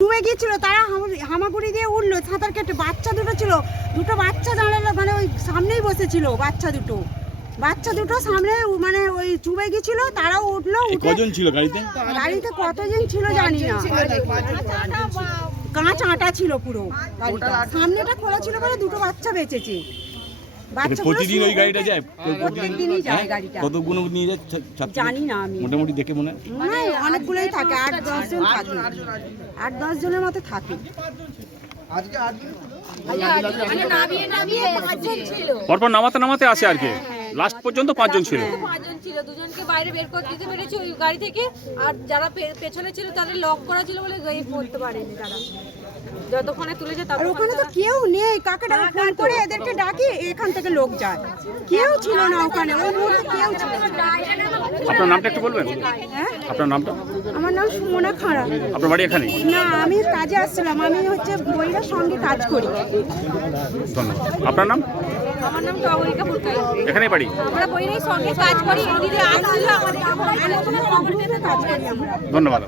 ডুবে গিয়েছিল, তারা হাম- হামাগুড়ি দিয়ে উঠল সাঁতার কেটে, বাচ্চা দুটো ছিল, দুটো বাচ্চা জানালা মানে ওই সামনেই বসেছিল, বাচ্চা দুটো। বাচ্চা দুটো সামনে মানে ওই চুবে গিয়েছিল তারাও উঠল কজন ছিল গাড়িতে? গাড়িতে কতজন ছিল জানি না। কাঁচ আটা ছিল পুরো সামনেটা খোলা ছিল বলে দুটো বাচ্চা বেঁচেছে। এটা বাচ্চাগুলো প্রতিদিন ওই গাড়িটা যায়? প্রতিদিন যায় হ্যাঁ? গাড়িটা। কতগুলো নিয়ে যায় জানি না আমি। মোটামুটি দেখে মনে হয়? মানে অনেকগুলোই থাকে আট দশ জন থাকে। আট দশ জনের মতো থাকে। পরপর নামাতে নামাতে আসে আর কি? লাস্ট পর্যন্ত পাঁচজন ছিল। পাঁচজন ছিল দুজনকে বাইরে বের করে দিতে পেরেছি ওই গাড়ি থেকে আর যারা পেছনে ছিল তাদের লক করা ছিল বলে গাড়ি পড়তে পারেনি তারা। যতক্ষণে তুলেছে আর ততক্ষণে ওখানে তো কেউ নেই কাকে ডাকা? ফোন করে এদেরকে ডাকি এখান থেকে লোক যায়। কেউ ছিল না ওখানে ওই মুহূর্তে কেউ ছিল আপনার নামটা একটু বলবেন? হ্যাঁ? আপনার নামটা? আমার নাম সুমনা খাড়া। আপনার বাড়ি এখানে না আমি কাজে আসছিলাম আমি হচ্ছে বইয়ের সঙ্গে কাজ করি। ধন্যবাদ। আপনার নাম? আমার নাম ফুলকাই। এখানে বাড়ি? আমরা সঙ্গে কাজ করি। এই দিদি আসছিল আমাদের কাজ করি ধন্যবাদ।